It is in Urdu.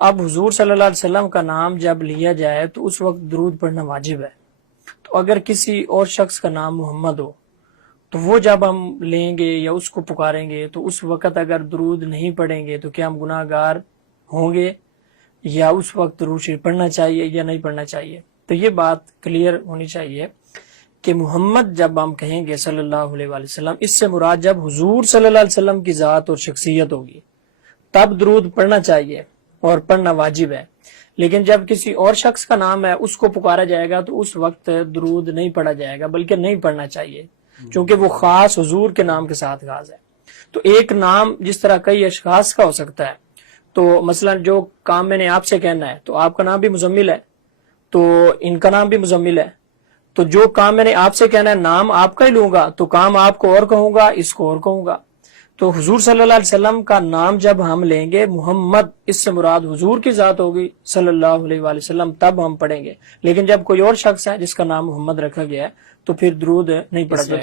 اب حضور صلی اللہ علیہ وسلم کا نام جب لیا جائے تو اس وقت درود پڑھنا واجب ہے. تو اگر کسی اور شخص کا نام محمد ہو تو وہ جب ہم لیں گے یا اس کو پکاریں گے تو اس وقت اگر درود نہیں پڑھیں گے تو کیا ہم گناہ گار ہوں گے، یا اس وقت درود شریف پڑھنا چاہیے یا نہیں پڑھنا چاہیے؟ تو یہ بات کلیئر ہونی چاہیے کہ محمد جب ہم کہیں گے صلی اللہ علیہ وآلہ وسلم، اس سے مراد جب حضور صلی اللہ علیہ وسلم کی ذات اور شخصیت ہوگی تب درود پڑھنا چاہیے اور پڑھنا واجب ہے. لیکن جب کسی اور شخص کا نام ہے اس کو پکارا جائے گا تو اس وقت درود نہیں پڑھا جائے گا، بلکہ نہیں پڑھنا چاہیے، چونکہ وہ خاص حضور کے نام کے ساتھ خاص ہے. تو ایک نام جس طرح کئی اشخاص کا ہو سکتا ہے، تو مثلا جو کام میں نے آپ سے کہنا ہے تو آپ کا نام بھی مزمل ہے، تو ان کا نام بھی مزمل ہے. تو جو کام میں نے آپ سے کہنا ہے نام آپ کا ہی لوں گا تو کام آپ کو اور کہوں گا، اس کو اور کہوں گا. تو حضور صلی اللہ علیہ وسلم کا نام جب ہم لیں گے محمد، اس سے مراد حضور کی ذات ہوگی صلی اللہ علیہ وآلہ وسلم، تب ہم پڑھیں گے. لیکن جب کوئی اور شخص ہے جس کا نام محمد رکھا گیا ہے تو پھر درود نہیں پڑھا جائے.